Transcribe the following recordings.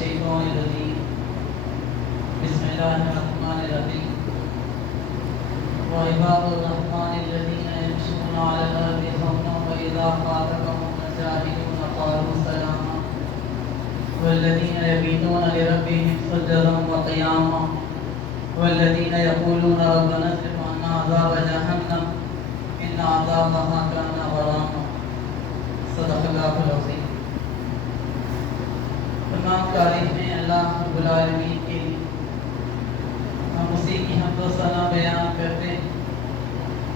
الشيطان الرجيم بسم الله الرحمن الرحيم وعباد الرحمن الذين يمشون على الأرض هونا وإذا خاطبهم الجاهلون قالوا سلاما والذين يبيتون لربهم سجدا وقياما والذين يقولون ربنا اصرف عنا عذاب جهنم إن عذابها كان غراما صدق الله العظيم. تمام تعریفیں اللہ رب العالمین کے لیے، ہم اسی کی حمد و ثنا بیان کرتے ہیں،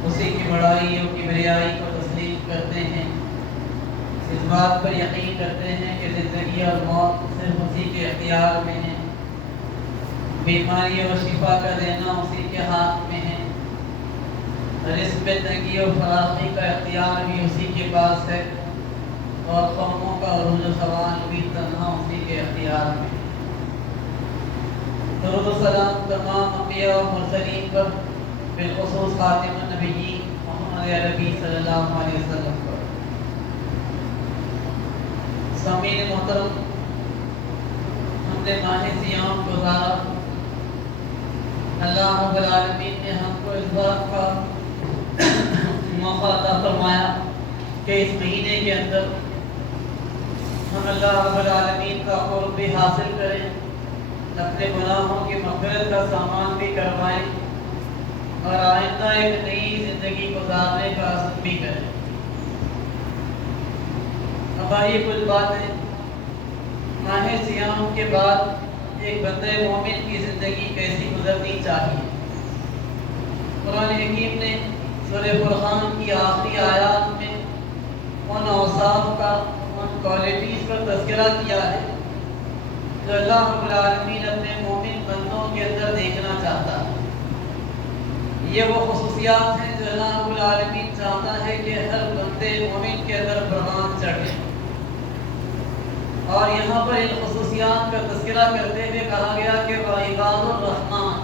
اسی کی بڑائی اور کبریائی کو تسلیم کرتے ہیں، اس بات پر یقین کرتے ہیں کہ زندگی اور موت صرف اسی کے اختیار میں ہے، بیماری اور شفا کا دینا اسی کے ہاتھ میں ہے، رزق میں تنگی اور فراخی کا اختیار بھی اسی کے پاس ہے، اور قوموں کا عروج و زوال بھی تنہا اسی کے اختیار میں. درود و سلام تمام انبیاء و مرسلین پر، بالخصوص خاتم النبیین محمد عربی صلی اللہ علیہ وسلم پر. سامعین محترم، ہم نے ماہ صیام گزارا. اللہ رب العالمین نے ہم کو اس بات کا موقع عطا فرمایا کہ اس مہینے کے اندر ہم اللہ رب العالمین کا قرب بھی حاصل کریں، اپنے گناہوں کی مغفرت کا سامان بھی کروائیں، اور آئندہ ایک نئی زندگی گزارنے کا عزم بھی کریں. اب آئیے کچھ باتیں ماہ صیام کے بعد ایک بندے مومن کی زندگی کیسی گزرنی چاہیے. قرآن حکیم نے سورہ فرقان کی آخری آیات میں ان اوصاف کا، ان کوالٹیز کا تذکرہ کیا ہے جو اللہ رب العالمین اپنے مومن بندوں کے اندر دیکھنا چاہتا ہے. یہ وہ خصوصیات ہیں جو اللہ رب العالمین چاہتا ہے کہ ہر بندے مومن کے اندر پروان چڑھے. اور یہاں پر ان خصوصیات کا تذکرہ کرتے ہوئے کہا گیا کہ عباد الرحمن،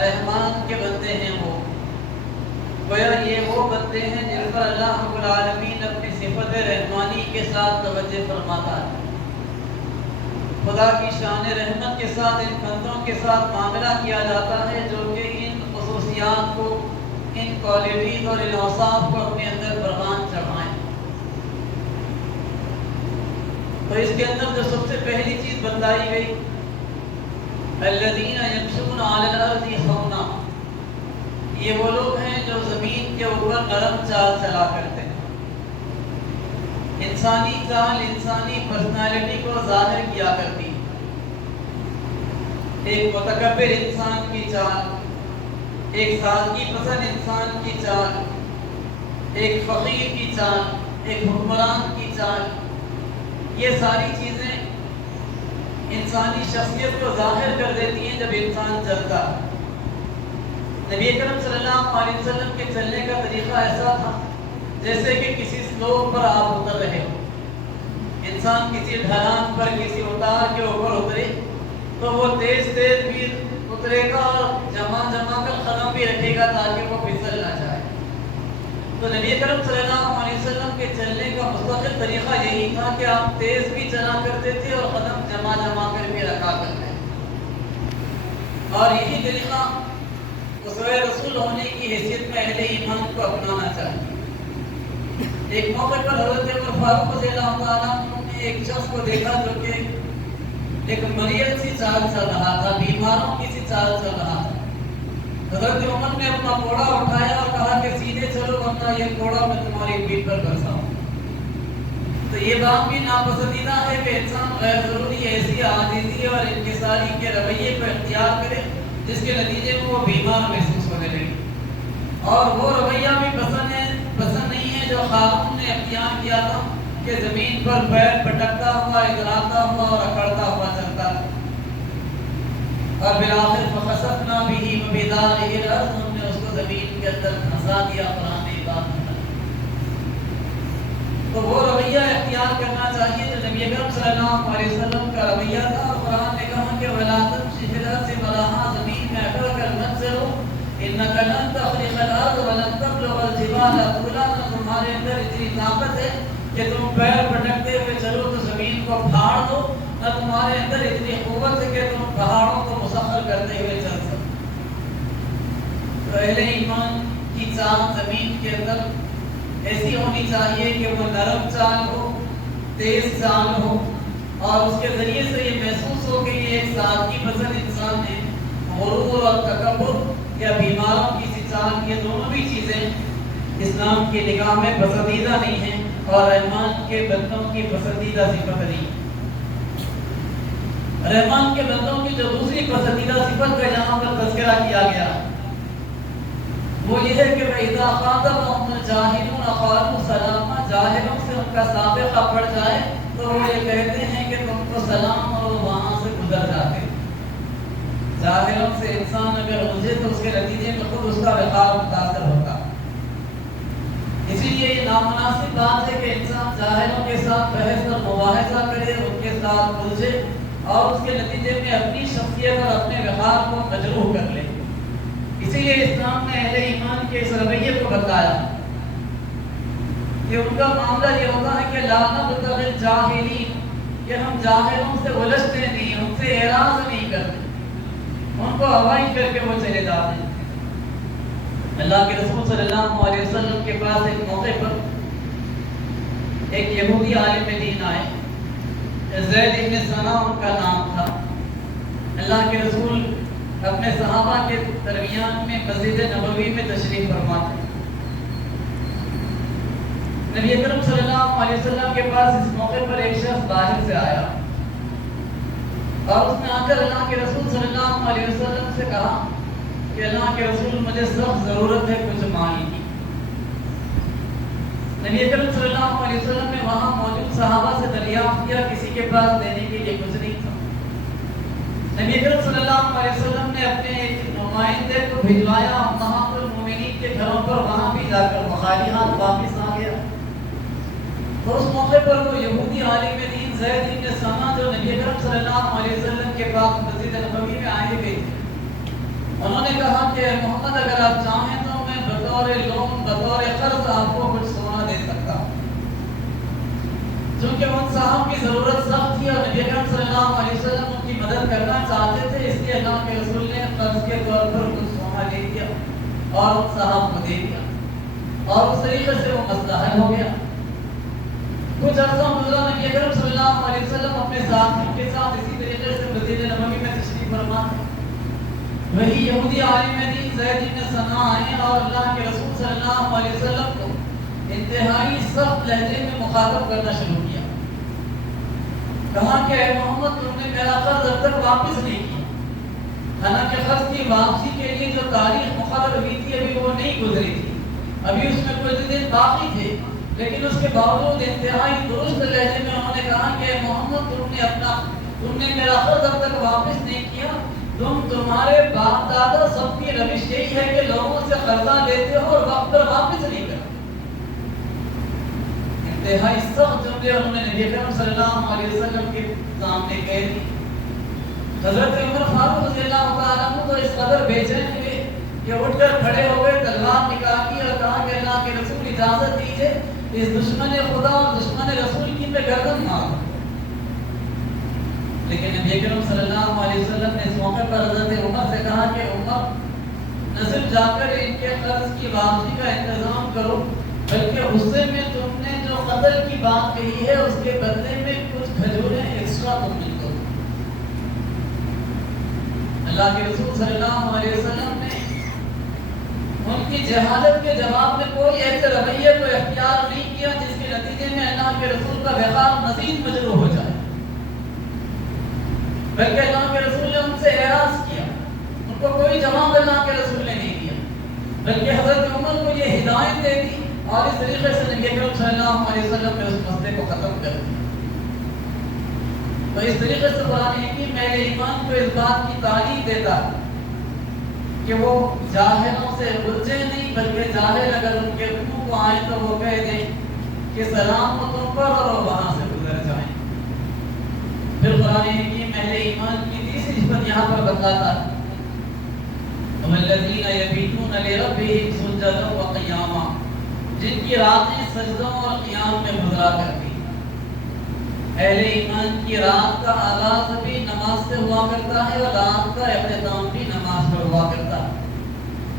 رحمان کے بندے ہیں وہ. گویا یہ وہ بندے ہیں جن پر اللہ رب العالمین اپنی صفت رحمانی کے ساتھ توجہ فرماتا ہے. خدا کی شان رحمت کے ساتھ ان بندوں کے ساتھ معاملہ کیا جاتا ہے جو کہ ان خصوصیات کو، ان کوالٹیز اور ان اوصاف کو اپنے اندر پروان چڑھائیں. تو اس کے اندر جو سب سے پہلی چیز بتائی گئی، الذین یمشون علی الارض ہونا، یہ وہ لوگ ہیں جو زمین کے اوپر نرم چال چلا کرتے ہیں. انسانی چال انسانی پرسنالٹی کو ظاہر کیا کرتی ہے. ایک متکبر انسان کی چال، ایک سادگی پسند انسان کی چال، ایک فقیر کی چال، ایک حکمران کی چال، یہ ساری چیزیں انسانی شخصیت کو ظاہر کر دیتی ہیں جب انسان چلتا ہے. نبی اکرم صلی اللہ علیہ وسلم کے چلنے کا طریقہ ایسا تھا جیسے کہ کسی سلوپ پر آپ اتر رہے ہو. انسان کسی ڈھلان پر، کسی اتار کے اوپر اترے تو وہ تیز تیز بھی اترے گا اور جمع کر قدم بھی رکھے گا تاکہ وہ پھسل نہ جائے. تو نبی اکرم صلی اللہ علیہ وسلم کے چلنے کا مستقل طریقہ یہی تھا کہ آپ تیز بھی چلا کرتے تھے اور قدم جمع کر بھی رکھا کرتے تھے. اور یہی طریقہ اسوہ رسول ہونے کی حیثیت میں اہل ایمان کو اپنانا چاہیے. ایک موقع پر حضرت عمر فاروق رضی اللہ تعالیٰ عنہ نے ایک شخص کو دیکھا جو کہ ایک مریض سی چال چل رہا تھا، بیماروں کی سی چال چل رہا تھا. حضرت عمر نے اپنا کوڑا اٹھایا اور کہا کہ سیدھے چلو ورنہ یہ کوڑا میں تمہاری پیٹھ پر برساؤں. تو یہ بات بھی ناپسندیدہ ہے کہ انسان غیر ضروری ایسی عاجزی اور انکساری کے رویے کو اختیار کرے جس کے نتیجے میں وہ بیمار محسوس ہونے لگے. اور وہ رویہ بھی پسند نہیں ہے جو قارون نے اختیار کیا تھا کہ زمین پر پیر پٹکتا ہوا، اتراتا ہوا اور اکڑتا ہوا چلتا تھا. اور بالآخر فخسفنا به وبداره الارض، ہم نے اس کو زمین کے اندر پھنسا دیا. قرآن نے بات بتائی. تو وہ رویہ اختیار کرنا چاہیے جو نبی اکرم صلی اللہ علیہ وسلم کا رویہ تھا. اور قرآن نے کہا کہ ولا تمشي في الارض مرحا، زمین میں اکڑ کر مت چلو، انك لن تخرق الارض ولن تبلغ الجبال طولا. تمہارے اندر اتنی طاقت ہے کہ تم پیر پٹکتے ہوئے چلو تو زمین کو پھاڑ دو، نہ تمہارے اندر اتنی قوت ہے کہ تم پہاڑوں کو مسخر کرتے ہوئے چل سکو۔ تو اہل ایمان کی چال زمین کے اندر ایسی ہونی چاہیے کہ وہ نرم چال ہو، تیز چال ہو، اور اس کے ذریعے سے یہ محسوس ہو کہ یہ ایک سادگی پسند انسان ہے۔ غرور اور تکبر یا بیماروں کی سی چال، یہ دونوں بھی چیزیں اسلام کی نگاہ میں پسندیدہ نہیں ہیں اور رحمان کے بندوں کی پسندیدہ صفت نہیں۔ رحمان کے بندوں کی جو دوسری پسندیدہ صفت کا یہاں پر تذکرہ کیا گیا وہ یہ ہے کہ وَإِذَا خَاطَبَهُمُ الْجَاهِلُونَ قَالُوا سَلَامًا، جاہلوں سے ان کا سابقہ پڑ جائے تو وہ یہ کہتے ہیں کہ تم کو سلام، اور وہ وہاں سے گزر جاتے۔ جاہلوں سے انسان اگر الجھے تو اس کے نتیجے میں خود اس کا وقار متاثر ہوتا۔ اسی لیے یہ نامناسب بات ہے کہ انسان جاہلوں کے ساتھ بحث اور مباحثہ کرے، ان کے ساتھ الجھے اور اس کے نتیجے میں اپنی شخصیت اور اپنے وقار کو مجروح کر لے۔ اسی لیے اسلام نے اہل ایمان کے اس رویے کو بتایا کہ ان کا معاملہ یہ ہوتا ہے کہ لا نبتغي الجاہلین، کہ ہم جاہلوں سے الجھتے نہیں، ان سے اعراض نہیں کرتے، ان کو ہوائی کر کے وہ چلے جاتے ہیں۔ اللہ کے رسول صلی اللہ علیہ وسلم کے پاس ایک موقع پر ایک یہودی عالم دین آئے، زید ابن ثنا ان کا نام تھا۔ اللہ کے رسول اپنے صحابہ کے درمیان میں مسجد نبوی میں تشریف فرما تھے۔ نبی اکرم صلی اللہ علیہ وسلم کے پاس اس موقع پر ایک شخص باہر سے آیا اور اس نے آ کر اللہ کے رسول صلی اللہ علیہ وسلم سے کہا کہ اللہ کے رسول مجھے سخت ضرورت ہے کچھ مال کی۔ نبی اکرم صلی اللہ علیہ وسلم نے وہاں موجود صحابہ سے دریافت کیا، کسی کے پاس دینے کے لیے کچھ نہیں تھا۔ نبی اکرم صلی اللہ علیہ وسلم نے اپنے ایک نمائندے کو بھجوایا امہات المومنین کے گھروں پر، وہاں بھی جا کر خالی ہاتھ واپس آ گیا۔ تو اس موقع پر وہ یہودی عالم دین زید ابن ثنا جو نبی اکرم صلی اللہ علیہ وسلم کے پاس مسجد نبوی میں آئے ہوئے تھے، انہوں نے کہا کہ محمد اگر آپ چاہیں تو میں بطور لون، بطور قرض آپ کو کچھ سونا دے سکتا ہوں۔ چونکہ ان صاحب کی ضرورت سخت تھی اور نبی اکرم صلی اللہ علیہ وسلم ان کی مدد کرنا چاہتے تھے، اس لیے اللہ کے رسول نے قرض کے طور پر کچھ سونا لے دیا اور ان صاحب کو دے دیا، اور اس طریقے سے وہ مسئلہ حل ہو گیا۔ کچھ عرصہ گزرا، نبی اکرم صلی اللہ علیہ وسلم اپنے ساتھیوں کے ساتھ اسی طریقے سے مسجد نبوی میں تشریف فرما تھے۔ وہی یہودی عالم دین زید بن ثنا آئے اور اللہ کے رسول صلی اللہ علیہ وسلم کو انتہائی سخت لہجے میں مخاطب کرنا شروع کیا۔ کہا کہ اے محمد تم نے میرا قرض اب تک واپس نہیں کیا، حالانکہ قرض کی واپسی کے لیے جو تاریخ مقرر ہوئی تھی ابھی وہ نہیں گزری تھی، ابھی اس میں کچھ دن باقی تھے، لیکن اس کے باوجود انتہائی درست لہجے میں انہوں نے کہا کہ اے محمد تم نے میرا قرض اب تک واپس نہیں کیا، تمہارے باپ دادا سب کی روش یہی ہے کہ لوگوں سے قرضہ لیتے ہو اور وقت پر واپس نہیں کرتے۔ انتہائی سخت جملے انہوں نے نبی اکرم صلی اللہ علیہ وسلم کے سامنے کہہ دی۔ حضرت عمر فاروق رضی اللہ تعالیٰ عنہ تو اس قدر بے چین ہوئے کہ اٹھ کر کھڑے ہو گئے، تلوار نکالی اور کہا کہ اللہ کے رسول اجازت دیجیے اس دشمن خدا اور دشمن رسول کی میں گردن مار۔ لیکن نبی اکرم صلی اللہ علیہ وسلم نے اس موقع پر حضرت عمر سے کہا کہ عمر نہ صرف جا کر ان کے قرض کی واپسی کا انتظام کرو، بلکہ غصے میں تم نے جو قتل کی بات کہی ہے اس کے بدلے میں کچھ کھجوریں ایکسٹرا تم مل دو۔ اللہ کے رسول صلی اللہ علیہ وسلم نے ان کی جہالت کے جواب میں کوئی ایسے رویے کو اختیار نہیں کیا جس کے نتیجے میں اللہ کے رسول کا وقار مزید مجروح ہو جائے، بلکہ اللہ کے رسول نے ان سے اعراض کیا، ان کو کوئی جواب اللہ کے رسول نے نہیں دیا، بلکہ حضرت عمر کو یہ ہدایت دے دی اور اس طریقے سے نبی اکرم صلی اللہ علیہ وسلم نے اس مسئلے کو ختم کر دیا۔ تو اس طریقے سے قرآن حکیم اہل ایمان کو اس بات کی تعلیم دیتا ہے کہ وہ جاہلوں سے الجھے نہیں، بلکہ جاہل اگر ان کے منہ کو آئے تو وہ کہہ دیں کہ سلام ہو تم پر، اور وہ وہاں سے گزر جائیں۔ پھر قرآن حکیم اہل ایمان کی تیسری صفت یہاں پر بتلاتا ہے، وَالَّذِينَ يَبِيتُونَ لِرَبِّهِمْ سُجَّدًا وَقِيَامًا، جن کی راتیں سجدوں اور قیام میں گزرا کرتی۔ اہل ایمان کی رات کا آغاز بھی نماز سے ہوا کرتا ہے اور رات کا اختتام بھی نماز پر ہوا کرتا ہے،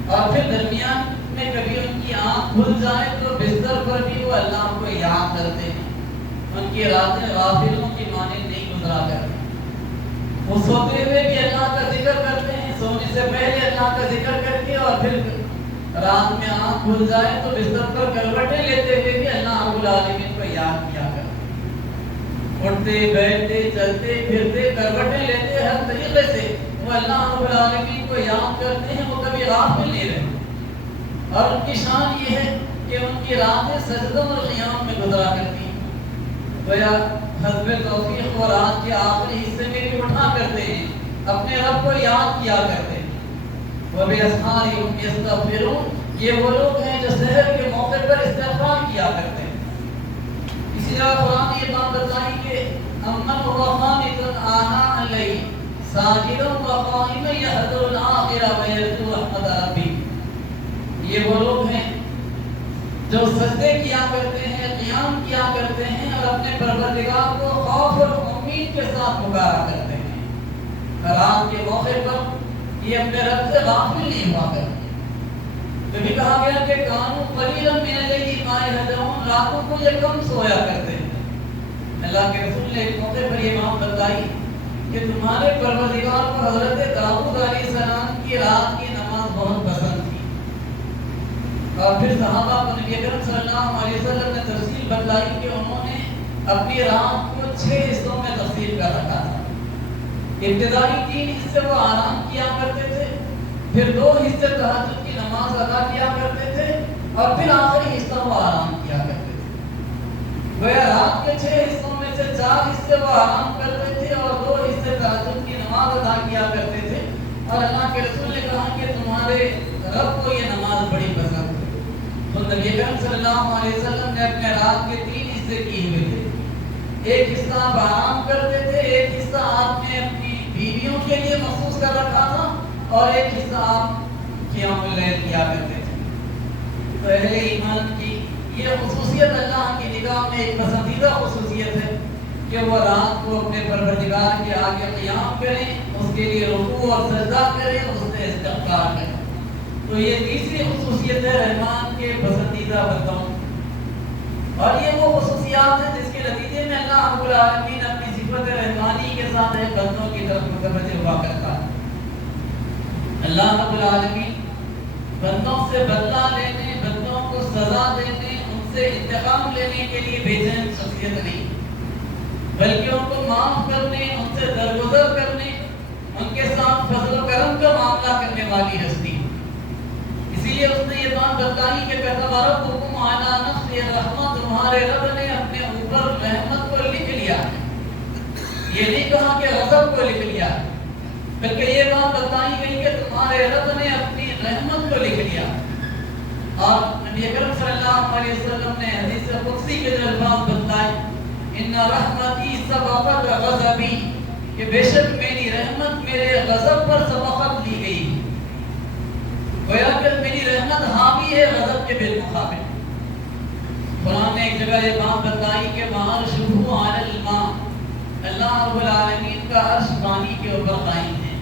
اور پھر درمیان میں کبھی ان کی آنکھ کھل جائے تو بستر پر بھی وہ اللہ کو یاد کرتے ہیں، ان کی راتیں غافلوں کی مانند نہیں گزرا کرتی، وہ سوتے ہوئے بھی اللہ کا ذکر کرتے ہیں، سونے سے پہلے اللہ کا ذکر کر کے اور پھر رات میں آنکھ کھل جائے تو بستر پر کروٹیں لیتے ہوئے بھی اللہ رب العالمین کو یاد کیا کرتے، اٹھتے بیٹھتے چلتے پھرتے کروٹیں لیتے ہر طریقے سے وہ اللہ رب العالمین کو یاد کرتے ہیں، وہ کبھی غافل نہیں رہتے، اور ان کی شان یہ ہے کہ ان کی راتیں سجدوں اور قیام میں گزرا کرتی ہیں، گویا حسب توفیق وہ رات کے آخری حصے میں بھی اٹھا کرتے ہیں، اپنے رب کو یاد کیا کرتے ہیں۔ وَبِأَسْحَارِ هُمْ يَسْتَغْفِرُونَ، یہ وہ لوگ ہیں جو سحر کے موقع پر استغفار کیا کرتے ہیں۔ اسی طرح قرآن نے یہ بات بتائی کہ أَمَّنْ هُوَ قَانِتٌ آنَاءَ اللَّيْلِ سَاجِدًا وَقَائِمًا يَحْذَرُ الْآخِرَةَ وَيَرْجُو رَحْمَتَ رَبِّهِ، یہ وہ لوگ ہیں جو سجدے کیا کرتے ہیں، قیام کیا کرتے ہیں اور اپنے پروردگار کو خوف اور امید کے ساتھ پکارا کرتے ہیں، رات کے موقع پر یہ اپنے رب سے غافل نہیں ہوا کرتے۔ کبھی کہا گیا کہ کانوا قلیلا من اللیل ما یہجعون، راتوں کو یہ کم سویا کرتے ہیں۔ اللہ کے رسول نے ایک موقع پر یہ بات بتائی کہ تمہارے پروردگار کو حضرت داؤد علیہ السلام کی رات کی نماز بہت پسند تھی، اور پھر صحابہ کو نبی اکرم صلی اللہ علیہ وسلم نے تفصیل بتلائی کہ انہوں نے اپنی رات کو 6 حصوں میں تقسیم کر رکھا تھا۔ ابتدائی 3 حصے وہ آرام کیا کرتے تھے، پھر 2 حصے تہجد کی نماز ادا کیا کرتے تھے، اور پھر آخری حصہ وہ آرام کیا کرتے تھے۔ گویا رات کے 6 حصوں میں سے 4 حصے وہ آرام کرتے تھے اور 2 حصے تہجد کی نماز ادا کیا کرتے تھے، اور اللہ کے رسول نے کہا کہ تمہارے رب کو یہ نماز بڑی پسند ہے۔ تو نبی اکرم صلی اللہ علیہ وسلم نے اپنے رات کے 3 حصے کیے ہوئے تھے، ایک حصہ آپ آرام کرتے تھے، ایک حصہ آپ نے اپنی بیویوں کے لیے مخصوص کر رکھا تھا، اور ایک حصہ آپ قیام اللیل کیا کرتے تھے۔ تو اہل ایمان کی یہ خصوصیت اللہ کی نگاہ میں ایک پسندیدہ خصوصیت ہے کہ وہ رات کو اپنے پروردگار کے آگے قیام کریں، اس کے لیے رکوع اور سجدہ کریں، اس سے استغفار کریں۔ تو یہ تیسری خصوصیت ہے رحمان کے پسندیدہ بندوں، اور یہ وہ خصوصیات ہیں جس کے نتیجے میں اللہ رب العالمین اپنی صفت رحمانی کے ساتھ بندوں کی طرف متوجہ ہوا کرتا ہے۔ اللہ رب العالمین بندوں سے بدلہ لینے، بندوں کو سزا دینے، ان سے انتقام لینے کے لیے بے چین شخصیت نہیں، بلکہ ان کو معاف کرنے، ان سے درگزر کرنے، ان کے ساتھ فضل و کرم کا معاملہ کرنے والی ہستی۔ اسی لیے اس نے یہ بات بتائی کہ كَتَبَ رَبُّكُمْ عَلَىٰ نَفْسِهِ الرَّحْمَةَ، تمہارے رب نے اپنے اوپر رحمت کو لکھ لیا۔ یہ نہیں کہا کہ غضب کو لکھ لیا، بلکہ یہ بات بتائی گئی کہ تمہارے رب نے اپنی رحمت کو لکھ لیا۔ اور نبی اکرم صلی اللہ علیہ وسلم نے حدیث قدسی کے الفاظ بتائے، ان رحمتی سبقت غضبی، کہ بے شک میری رحمت میرے غضب پر سبقت لی گئی، گویا کہ میری رحمت حاوی ہے غضب کے بالمقابل۔ قرآن نے ایک جگہ یہ بات بتائی کہ وَعَرْشُهُ عَلَى الْمَاءِ، اللہ رب العالمین کا عرش پانی کے اوپر قائم ہے۔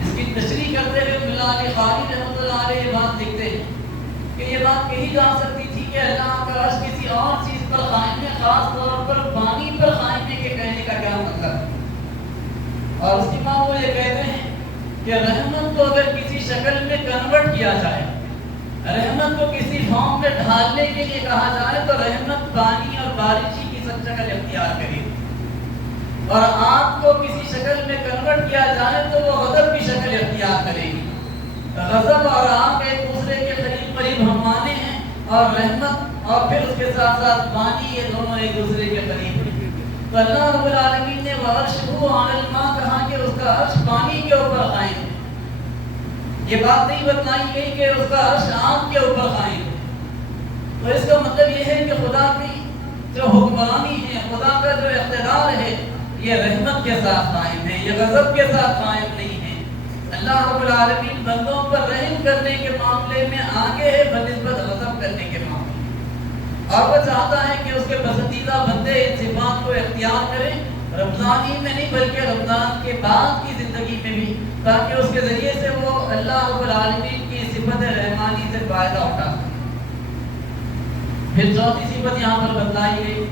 اس کی تشریح کرتے ہوئے مولا علی قاری رحمۃ اللہ علیہ یہ بات لکھتے ہیں کہ یہ بات کہی جا سکتی تھی کہ اللہ کا عرش کسی اور چیز پر قائم ہے، خاص طور پر پانی پر قائم ہے، کہ کہنے کا کیا مطلب ہے؟ اور اس کی بات وہ یہ کہتے ہیں کہ رحمت کو اگر کسی شکل میں کنورٹ کیا جائے، رحمت کو کسی فارم میں ڈھالنے کے لیے کہا جائے، تو رحمت پانی اور بارش ہی کی شکل اختیار کرے، اور آگ کو کسی شکل میں کنورٹ کیا جائے تو وہ غضب کی شکل اختیار کرے گی۔ غضب اور آگ ایک دوسرے کے قریب قریب ہمانے ہیں، اور رحمت اور پھر اس کے ساتھ ساتھ پانی، یہ دونوں ایک دوسرے کے قریب ہیں۔ تو اللہ رب العالمین نے وَعَرْشُهُ عَلَى الْمَاءِ کہا کہ اس کا عرش پانی کے اوپر قائم ہے۔ یہ بات نہیں بتائی گئی کہ اس کا عرش آگ کے اوپر قائم ہے۔ تو اس کا مطلب یہ ہے کہ خدا کی جو حکمرانی ہے، خدا کا جو اقتدار ہے، یہ رحمت کے ساتھ قائم ہے، یہ غضب کے ساتھ قائم نہیں ہے۔ اللہ رب العالمین بندوں پر رحم کرنے کے معاملے میں آگے ہے بنسبت غضب کرنے کے معاملے، اور وہ چاہتا ہے کہ اس کے پسندیدہ بندے ان صفات ایمان کو اختیار کریں، رمضان ہی میں نہیں بلکہ رمضان کے بعد کی زندگی میں بھی، تاکہ اس کے ذریعے سے وہ اللہ رب العالمین کی صفت رحمانی سے فائدہ اٹھا سکے۔ پھر چوتھی صفت یہاں پر بتلائی گئی،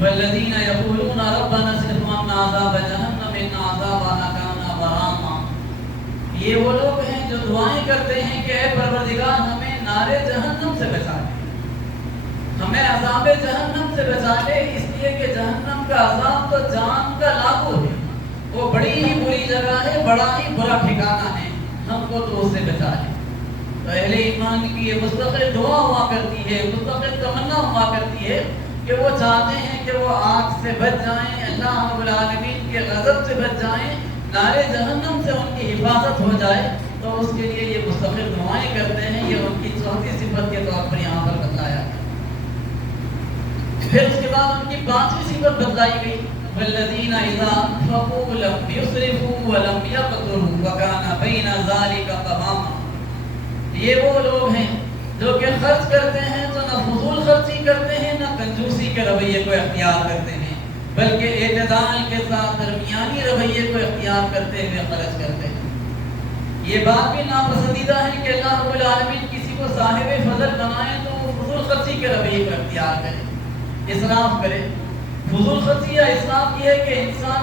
والذین یقولون ربنا اصرف عنا عذاب جہنم ان عذابها کان غراما۔ یہ وہ لوگ ہیں جو دعائیں کرتے ہیں کہ اے پروردگار ہمیں نار جہنم سے بچا لے، ہمیں عذاب جہنم سے بچا لے، اس لیے کہ جہنم کا عذاب تو جان کا لاگو ہے، وہ بڑی ہی بری جگہ ہے، بڑا ہی برا ٹھکانہ ہے، ہم کو تو اس سے بچا لے۔ تو اہل ایمان کی یہ مستقل دعا ہوا کرتی ہے، مستقل تمنا ہوا کرتی ہے کہ وہ چاہتے ہیں کہ وہ آگ سے بچ جائیں، اللہ رب العالمین کے غضب سے بچ جائیں، نار جہنم سے ان کی حفاظت ہو جائے، تو اس کے لیے یہ مستقل دعائیں کرتے ہیں۔ یہ ان کی چوتھی صفت کے طور پر یہاں پر بتلایا ہے۔ پھر اس کے بعد ان کی پانچویں صفت بتلائی گئی، والذین اذا انفقوا لم یسرفوا ولم یقتروا وکان بین ذلک قواما۔ یہ وہ لوگ ہیں جو کہ خرچ کرتے ہیں تو نہ فضول خرچی کرتے ہیں، نہ کنجوسی کے رویے کو اختیار کرتے ہیں، بلکہ اعتدال کے ساتھ درمیانی رویے کو اختیار کرتے ہوئے خرچ کرتے ہیں۔ یہ بات بھی ناپسندیدہ ہے کہ اللہ رب العالمین کسی کو صاحب فضل بنائے تو وہ فضول خرچی کے رویے کو اختیار کرے، اسراف کرے۔ فضول خرچی یا اسراف یہ ہے کہ انسان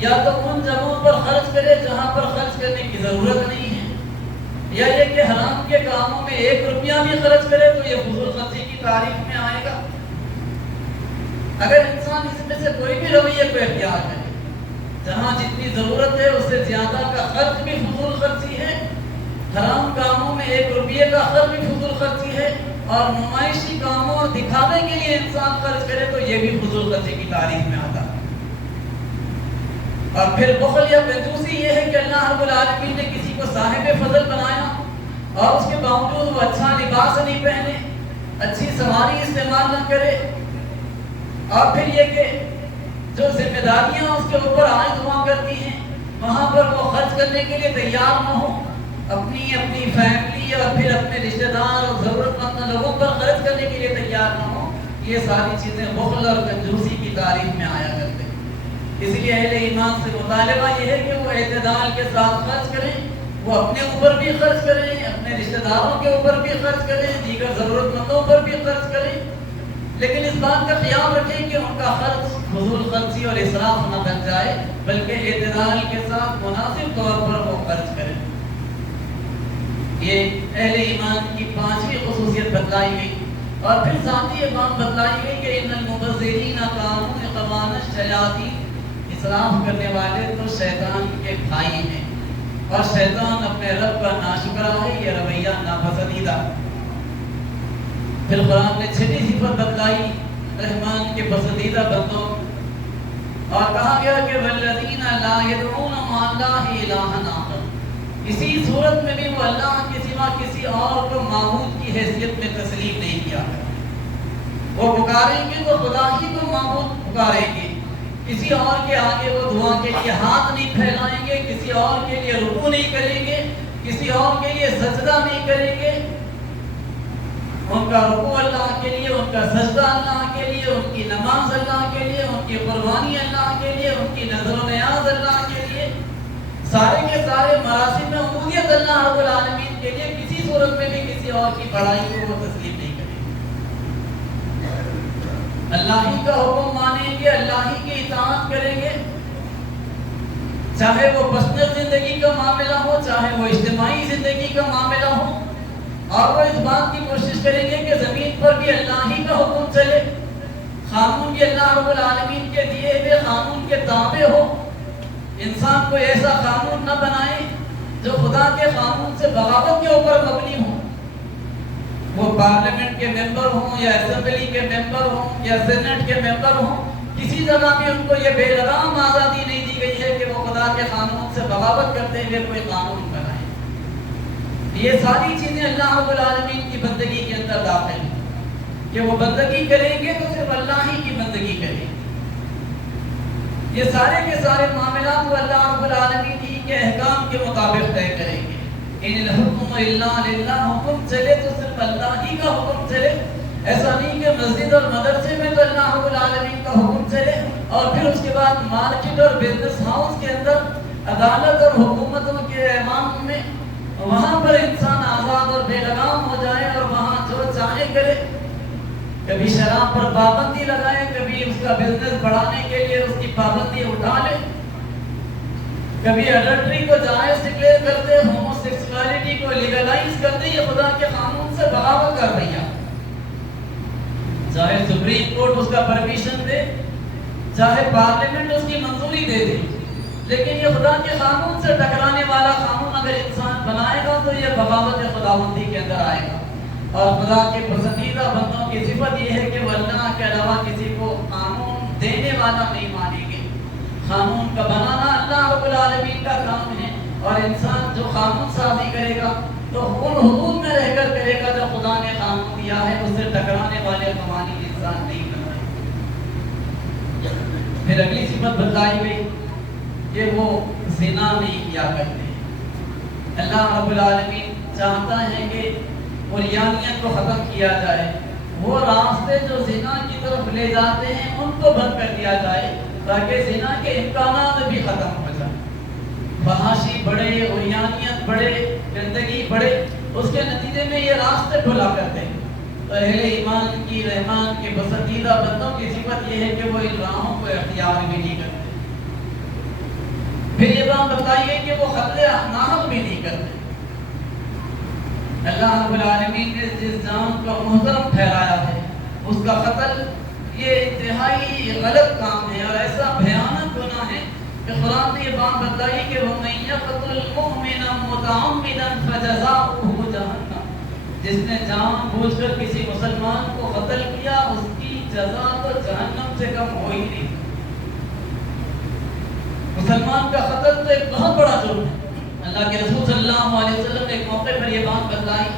یا تو ان جگہوں پر خرچ کرے جہاں پر خرچ کرنے کی ضرورت نہیں ہے، یا یہ کہ حرام کے کاموں میں 1 روپیہ بھی خرچ کرے تو یہ فضول خرچی کی تعریف میں آئے گا۔ اگر انسان اس میں سے کوئی بھی رویے کو اختیار کرے، جہاں جتنی ضرورت ہے اس سے زیادہ کا خرچ بھی فضول خرچی ہے، حرام کاموں میں 1 روپیے کا خرچ بھی فضول خرچی ہے، اور نمائشی کاموں اور دکھاوے کے لیے انسان خرچ کرے تو یہ بھی فضول خرچی کی تعریف میں آتا ہے۔ اور پھر بخل یا کنجوسی یہ ہے کہ اللہ رب العالمین نے کسی کو صاحب فضل بنایا اور اس کے باوجود وہ اچھا لباس نہیں پہنے، اچھی سواری استعمال نہ کرے، اور پھر یہ کہ جو ذمہ داریاں اس کے اوپر عائد ہوا کرتی ہیں وہاں پر وہ خرچ کرنے کے لیے تیار نہ ہو، اپنی فیملی اور پھر اپنے رشتہ دار اور ضرورت مند لوگوں پر خرچ کرنے کے لیے تیار نہ ہو، یہ ساری چیزیں بخل اور کنجوسی کی تعریف میں آیا کرتے ہیں۔ اس لیے اہل ایمان سے مطالبہ یہ ہے کہ وہ اعتدال کے ساتھ خرچ کریں، وہ اپنے اوپر بھی خرچ کریں، اپنے رشتہ داروں کے اوپر بھی خرچ کریں، دیگر ضرورت مندوں پر بھی خرچ کریں، لیکن اس بات کا خیال رکھیں کہ ان کا خرچ فضول خرچی اور اسراف نہ بن جائے، بلکہ اعتدال کے ساتھ مناسب طور پر وہ خرچ کریں۔ یہ اہل ایمان کی 5ویں خصوصیت بتلائی گئی، اور پھر ساتھی بات بتلائی گئی کہ ان المبذرین کانوا اخوان الشیاطین، اسراف کرنے والے تو شیطان کے بھائی ہیں، اور شیطان اپنے رب کا ناشکرا ہے، یہ رویہ ناپسندیدہ۔ پھر قرآن نے 6ویں صفت بتلائی رحمان کے پسندیدہ بندوں، اور کہا گیا کہ والذین لا یدعون مع اللہ الہا آخر، اسی صورت میں بھی وہ اللہ کے سوا کسی اور کو معبود کی حیثیت میں تسلیم نہیں کیا ہے۔ وہ پکاریں گے تو خدا ہی کو معبود پکاریں گے، کسی اور کے آگے وہ دعا کے لیے ہاتھ نہیں پھیلائیں گے، کسی اور کے لیے رکوع نہیں کریں گے، کسی اور کے لیے سجدہ نہیں کریں گے۔ ان کا رکوع اللہ کے لیے، ان کا سجدہ اللہ کے لیے، ان کی نماز اللہ کے لیے، ان کی قربانی اللہ کے لیے، ان کی نظر و نیاز اللہ کے لیے، سارے کے سارے مراسم میں عبودیت اللہ رب العالمین کے لیے، کسی صورت میں بھی کسی اور کی بڑائی کو وہ تسلیم نہیں کریں گے۔ اللہ ہی کا حکم مانیں گے، اللہ ہی کی اطاعت کریں گے، چاہے وہ پرسنل زندگی کا معاملہ ہو، چاہے وہ اجتماعی زندگی کا معاملہ ہو، اور وہ اس بات کی کوشش کریں گے کہ زمین پر بھی اللہ ہی کا حکم چلے، قانون بھی اللہ رب العالمین کے دیے ہوئے قانون کے تابع ہو، انسان کوئی ایسا قانون نہ بنائے جو خدا کے قانون سے بغاوت کے اوپر مبنی ہو۔ وہ پارلیمنٹ کے ممبر ہوں یا اسمبلی کے ممبر ہوں یا سینٹ کے ممبر ہوں، کسی جگہ بھی ان کو یہ بے لگام آزادی نہیں دی گئی ہے کہ وہ خدا کے قانون سے بغاوت کرتے ہوئے کوئی قانون بنائے۔ یہ ساری چیزیں اللہ رب العالمین کی بندگی کے اندر داخل ہیں کہ وہ بندگی کریں گے تو صرف اللہ ہی کی بندگی کریں گے۔ یہ سارے کے سارے معاملات وہ اللہ رب العالمین ہی کے احکام کے مطابق طے کریں گے۔ ان الحکم الا للہ، حکم چلے تو صرف اللہ ہی کا حکم چلے، ایسا نہیں کہ مسجد اور مدرسے میں تو اللہ رب العالمین کا حکم چلے اور پھر اس کے بعد مارکیٹ اور بزنس ہاؤس کے اندر عدالت اور حکومتوں کے امام میں وہاں پر انسان آزاد اور بے لگام ہو جائے اور وہاں جو چاہے کرے. کبھی شراب پر پابندی لگائے, کبھی اس کا بزنس بڑھانے کے لیے اس کی پابندی اٹھا لے, کبھی اڈلٹری کو جائز ڈکلیئر کر دے, ہومو سیکسولیٹی کو لیگلائز کر دے. یہ خدا کے قانون سے بغاوت کر رہی ہے. چاہے سپریم کورٹ اس کا پرمیشن دے, چاہے پارلیمنٹ اس کی منظوری دے دے, لیکن یہ خدا کے قانون سے ٹکرانے والا قانون اگر انسان بنائے گا تو یہ بغاوت خداوندی کے اندر آئے گا. اور خدا کے پسندیدہ بندوں کی صفت یہ ہے کہ وہ اللہ کے علاوہ کسی کو قانون دینے والا نہیں مانیں گے. قانون کا بنانا اللہ رب العالمین کا کام ہے, اور انسان جو قانون سازی کرے گا تو ان حدود میں رہ کر کرے گا جو خدا نے قانون دیا ہے. اس سے ٹکرانے والے قوانین انسان نہیں بنائے. پھر اگلی صفت بتائی گئی کہ وہ زنا نہیں کیا کرتے. اللہ رب العالمین چاہتا ہے کہ عریانیت کو ختم کیا جائے. وہ راستے جو زنا کی طرف لے جاتے ہیں ان کو بند کر دیا جائے تاکہ زنا کے امکانات بھی ختم ہو جائیں. فحاشی بڑھے, عریانیت بڑھے, گندگی بڑھے, اس کے نتیجے میں یہ راستے کھلا کرتے ہیں. تو اہل ایمان کی, رحمان کے پسندیدہ بندوں کی صفت یہ ہے کہ وہ ان راہوں کو اختیار بھی نہیں کرتے. پھر یہ بات بتائی گئی کہ وہ قتل ناحق بھی نہیں کرتے. اللہ رب العالمین نے جس جان کو محترم ٹھہرایا ہے اس کا قتل یہ انتہائی غلط کام ہے اور ایسا بھیانک گناہ ہے کہ قرآن نے یہ بات بتائی کہ وَمَن يَقْتُلْ مُؤْمِنًا مُتَعَمِّدًا فَجَزَاؤُهُ جَهَنَّمُ. جس نے جان بوجھ کر کسی مسلمان کو قتل کیا اس کی جزا تو جہنم سے کم ہو ہی نہیں. مسلمان کا قتل تو ایک بہت بڑا جرم ہے. اللہ کے رسول صلی اللہ علیہ وسلم نے ایک موقع پر یہ بات بتائی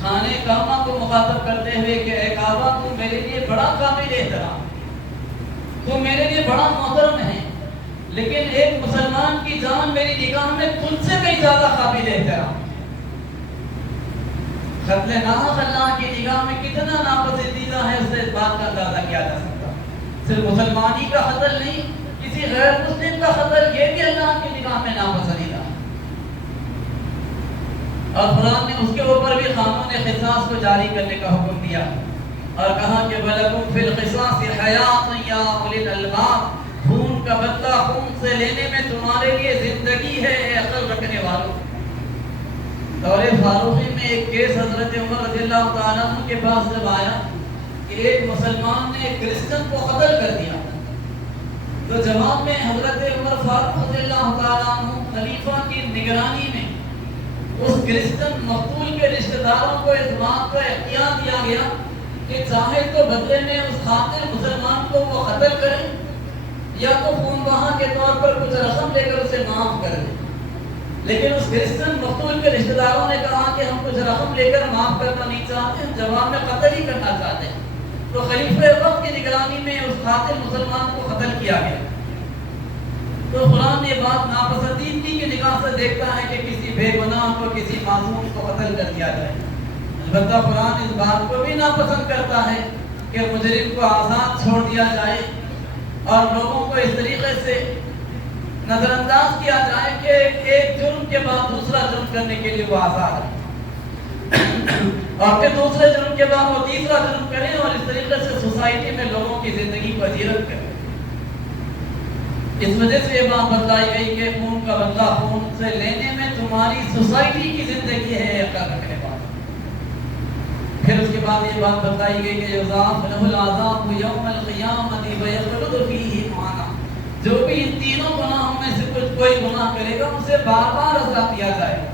خانہ کعبہ کو مخاطب کرتے ہوئے کہ اے کعبہ تم میرے لیے بڑا قابل احترام, تم میرے لیے بڑا محترم ہے, لیکن ایک مسلمان کی جان میری نگاہ میں تجھ سے کہیں زیادہ قابل احترام. قتل ناحق اللہ کی نگاہ میں کتنا ناپسندیدہ ہے اس سے اس بات کا اندازہ کیا جا سکتا. صرف مسلمانی کا قتل نہیں, کسی غیر مسلم کا قتل یہ بھی اللہ کی نگاہ میں ناپسندیدہ. اور قرآن نے اس کے اوپر بھی قانون قصاص کو جاری کرنے کا حکم دیا اور کہا کہ وَلَكُمْ فِي الْقِصَاصِ حَيَاةٌ يَا أُولِي الْأَلْبَابِ. خون کا بدلہ خون سے لینے میں تمہارے لیے زندگی ہے اے عقل رکھنے والوں. دور فاروقی میں ایک کیس حضرت عمر رضی اللہ تعالیٰ عنہ کے پاس جب آیا کہ ایک مسلمان نے ایک کرسچن کو قتل کر دیا, تو جواب میں حضرت عمر فاروق رضی اللہ تعالیٰ عنہ خلیفہ کی نگرانی میں اس کرسچن مقتول کے رشتہ داروں کو اس بات کا اختیار دیا گیا کہ چاہے تو بدلے میں اس قاتل مسلمان کو وہ قتل کریں یا تو خون بہا کے طور پر کچھ رقم لے کر اسے معاف کر دیں. لیکن اس کرسچن مقتول کے رشتہ داروں نے کہا کہ ہم کچھ رقم لے کر معاف کرنا نہیں چاہتے, ہم جواب میں قتل ہی کرنا چاہتے ہیں. تو خلیفہ وقت کی نگرانی میں اس قاتل مسلمان کو قتل کیا گیا. تو قرآن نے بات ناپسندیدگی کی نگاہ سے دیکھتا ہے کہ کسی بے گناہ کو, کسی معصوم کو قتل کر دیا جائے. البتہ قرآن اس بات کو بھی ناپسند کرتا ہے کہ مجرم کو آزاد چھوڑ دیا جائے اور لوگوں کو اس طریقے سے نظر انداز کیا جائے کہ ایک جرم کے بعد دوسرا جرم کرنے کے لیے وہ آزاد ہے اور پھر دوسرے جرم کے بعد وہ تیسرا جرم کریں اور اس طریقے سے سوسائٹی میں لوگوں کی زندگی کو اذیت کریں. اس وجہ سے یہ بات بتائی گئی کہ خون کا بدلہ خون سے لینے میں تمہاری سوسائٹی کی زندگی ہے عقل رکھنے والا. پھر اس کے بعد یہ بات بتائی گئی کہ یضاعف لہ العذاب یوم القیامۃ ویخلد فیہ مہانا. جو بھی ان تینوں گناہوں میں سے کچھ کوئی گناہ کرے گا اسے بار بار عذاب دیا جائے گا.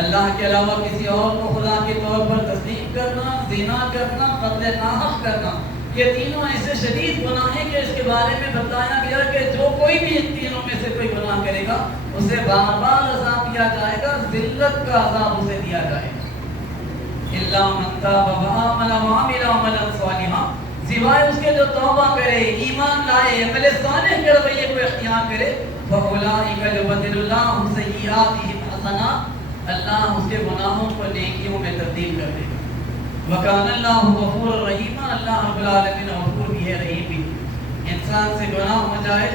اللہ کے علاوہ کسی اور کو خدا کے طور پر تصدیق کرنا, زنا کرنا, قتل ناحق کرنا, یہ تینوں ایسے شدید گناہ ہیں کہ اس کے بارے میں بتایا گیا کہ جو کوئی بھی ان تینوں میں سے کوئی گناہ کرے گا اسے بار بار عذاب دیا جائے گا, ذلت کا عذاب اسے دیا جائے گا. الا من تاب وآمن وعمل عملا صالحا, سوائے اس کے جو توبہ کرے, ایمان لائے, عمل صالح کے رویے کو اختیار کرے. فاولئک یبدل اللہ سیئاتہم حسنات, اللہ اس کے گناہوں کو نیکیوں میں تبدیل کر دے گا. وکان اللہ غفور الرحیم، اللہ رب العالمین غفور بھی ہے، رحیم بھی۔ انسان سے گناہ ہو جائے،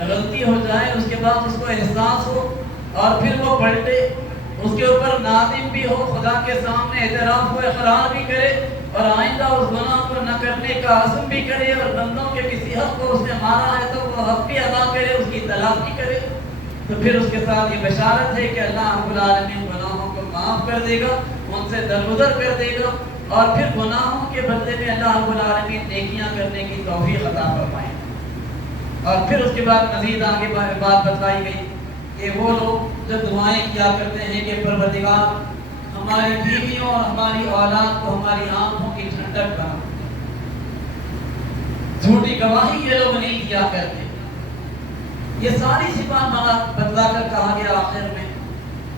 غلطی ہو جائے، اس کے بعد اس کو احساس ہو اور پھر وہ پلٹے، اس کے اوپر نادم بھی ہو، خدا کے سامنے اعتراف و اقرار بھی کرے اور آئندہ اس گناہ کو نہ کرنے کا عزم بھی کرے، اور بندوں کے کسی حق کو اس نے مارا ہے تو وہ حق بھی ادا کرے، اس کی تلافی کرے، تو پھر اس کے ساتھ یہ بشارت ہے کہ اللہ رب العالمین گناہوں کو معاف کر دے گا، ان سے درگزر کر دے گا، اور پھر گناہوں کے بدلے میں اللہ رب العالمین نیکیاں کرنے کی توفیق عطا فرمائے۔ اور پھر اس کے بعد مزید آگے بات بتائی گئی کہ وہ لوگ جو دعائیں کیا کرتے ہیں کہ پروردگار ہماری بیویوں اور ہماری اولاد کو ہماری آنکھوں کی ٹھنڈک بنا، جھوٹی گواہی یہ لوگ نہیں کیا کرتے۔ یہ ساری صفات بتلا کر کہا گیا آخر میں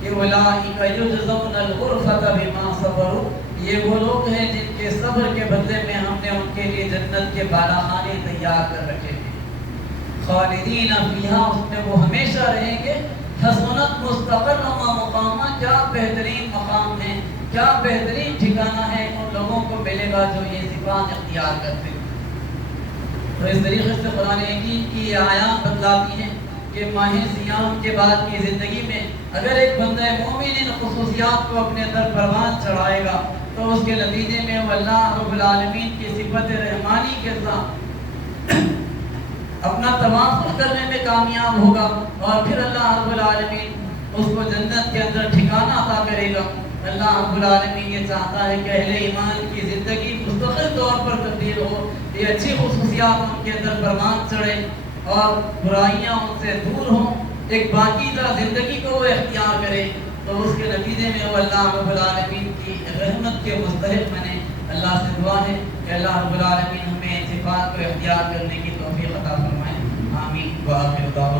کہ اولئک یجزون الغرفۃ بما صبروا، یہ وہ لوگ ہیں جن کے صبر کے بدلے میں ہم نے ان کے لیے جنت کے بالا خانے تیار کر رکھے ہیں، خالدین فیہا، اس میں وہ ہمیشہ رہیں گے، حسنت مستقرا و مقاما، کیا بہترین مقام ہے، کیا بہترین ٹھکانہ ہے ان لوگوں کو ملے گا جو یہ صفات اختیار کرتے ہیں۔ تو اس طریقے سے قرآن حکیم کی یہ آیات بتلاتی ہیں کہ ماہ صیام کے بعد کی زندگی میں اگر ایک بندہ مومن ان خصوصیات کو اپنے اندر پروان چڑھائے گا تو اس کے نتیجے میں وہ اللہ رب العالمین کی صفت رحمانی کے ساتھ اپنا توافر کرنے میں کامیاب ہوگا، اور پھر اللہ رب العالمین اس کو جنت کے اندر ٹھکانہ عطا کرے گا۔ اللہ رب العالمین یہ چاہتا ہے کہ اہل ایمان کی زندگی مستقل طور پر تبدیل ہو، یہ اچھی خصوصیات ان کے اندر پروان چڑھے اور برائیاں ان سے دور ہوں، ایک پاکیزہ زندگی کو وہ اختیار کرے، تو اس کے نتیجے میں وہ اللہ رب العالمین کی رحمت کے مستحق بنے۔ اللہ سے دعا ہے کہ اللہ رب العالمین ہمیں ان صفات کو اختیار کرنے کی توفیق عطا فرمائے۔ آمین۔ وآخر دعوانا